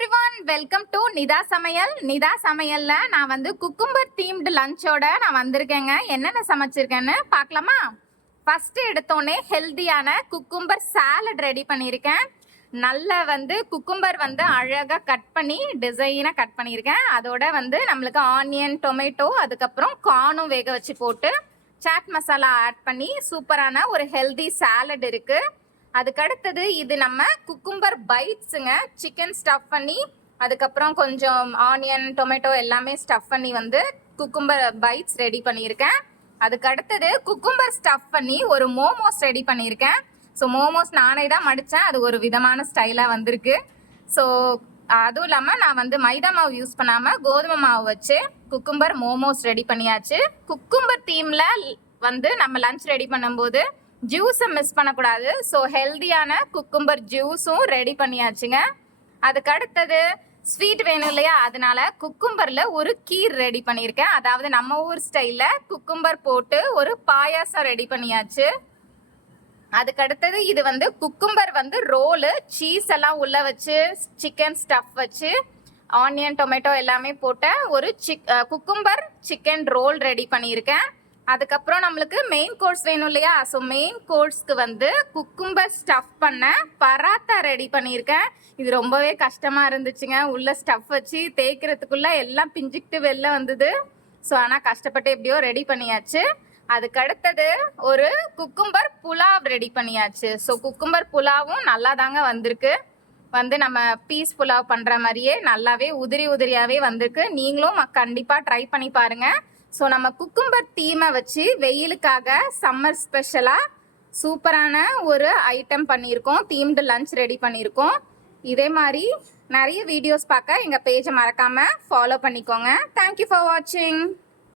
Everyone, welcome to Nita சமையல். நிதா சமையல்ல நான் வந்து குக்கும்பர் தீம்டு லஞ்சோட நான் வந்திருக்கேங்க. என்னென்ன சமைச்சிருக்கேன்னு பார்க்கலாமா? ஃபர்ஸ்ட் எடுத்தோடனே ஹெல்தியான குக்கும்பர் சாலட் ரெடி பண்ணியிருக்கேன். நல்ல வந்து குக்கும்பர் வந்து அழகாக கட் பண்ணி டிசைனாக கட் பண்ணியிருக்கேன். அதோட வந்து நம்மளுக்கு ஆனியன், டொமேட்டோ, அதுக்கப்புறம் கார்னும் வேக வச்சு போட்டு சாட் மசாலா ஆட் பண்ணி சூப்பரான ஒரு ஹெல்தி சாலட் இருக்குது. அதுக்கடுத்தது இது நம்ம குக்கும்பர் பைட்ஸுங்க. சிக்கன் ஸ்டஃப் பண்ணி அதுக்கப்புறம் கொஞ்சம் ஆனியன், டொமேட்டோ எல்லாமே ஸ்டஃப் பண்ணி வந்து குக்கும்பர் பைட்ஸ் ரெடி பண்ணியிருக்கேன். அதுக்கடுத்தது குக்கும்பர் ஸ்டஃப் பண்ணி ஒரு மோமோஸ் ரெடி பண்ணியிருக்கேன். ஸோ மோமோஸ் நானே தான் மடித்தேன். அது ஒரு விதமான ஸ்டைலாக வந்திருக்கு. ஸோ அதுவும் இல்லாமல் நான் வந்து மைதா மாவு யூஸ் பண்ணாமல் கோதுமை மாவு வச்சு குக்கும்பர் மோமோஸ் ரெடி பண்ணியாச்சு. குக்கும்பர் தீமில் வந்து நம்ம லஞ்ச் ரெடி பண்ணும்போது ஜூஸை மிஸ் பண்ணக்கூடாது. ஸோ ஹெல்தியான குக்கும்பர் ஜூஸும் ரெடி பண்ணியாச்சுங்க. அதுக்கு அடுத்தது ஸ்வீட் வேணும் இல்லையா, அதனால குக்கும்பரில் ஒரு கீர் ரெடி பண்ணியிருக்கேன். அதாவது நம்ம ஊர் ஸ்டைலில் குக்கும்பர் போட்டு ஒரு பாயாசம் ரெடி பண்ணியாச்சு. அதுக்கு அடுத்தது இது வந்து குக்கும்பர் வந்து ரோலு, சீஸ் எல்லாம் உள்ள வச்சு சிக்கன் ஸ்டஃப் வச்சு ஆனியன், டொமேட்டோ எல்லாமே போட்ட ஒரு குக்கும்பர் சிக்கன் ரோல் ரெடி பண்ணியிருக்கேன். அதுக்கப்புறம் நம்மளுக்கு மெயின் கோர்ஸ் வேணும் இல்லையா, ஸோ மெயின் கோர்ஸ்க்கு வந்து குக்கும்பர் ஸ்டஃப் பண்ண பராத்தா ரெடி பண்ணியிருக்கேன். இது ரொம்பவே கஷ்டமாக இருந்துச்சுங்க. உள்ள ஸ்டஃப் வச்சு தேய்க்கிறதுக்குள்ளே எல்லாம் பிஞ்சிக்கிட்டு வெளில வந்தது. ஸோ ஆனால் கஷ்டப்பட்டு எப்படியோ ரெடி பண்ணியாச்சு. அதுக்கு அடுத்தது ஒரு குக்கும்பர் புலாவ் ரெடி பண்ணியாச்சு. ஸோ குக்கும்பர் புலாவும் நல்லா தாங்க வந்திருக்கு. வந்து நம்ம பீஸ் புலாவ் பண்ணுற மாதிரியே நல்லாவே உதிரி உதிரியாகவே வந்திருக்கு. நீங்களும் கண்டிப்பாக ட்ரை பண்ணி பாருங்கள். ஸோ நம்ம குக்கும்பர் தீமை வச்சு வெயிலுக்காக சம்மர் ஸ்பெஷலாக சூப்பரான ஒரு ஐட்டம் பண்ணியிருக்கோம். தீம்டு லஞ்ச் ரெடி பண்ணியிருக்கோம். இதே மாதிரி நிறைய வீடியோஸ் பார்க்க எங்கள் பேஜை மறக்காமல் ஃபாலோ பண்ணிக்கோங்க. தேங்க்யூ ஃபார் வாட்சிங்.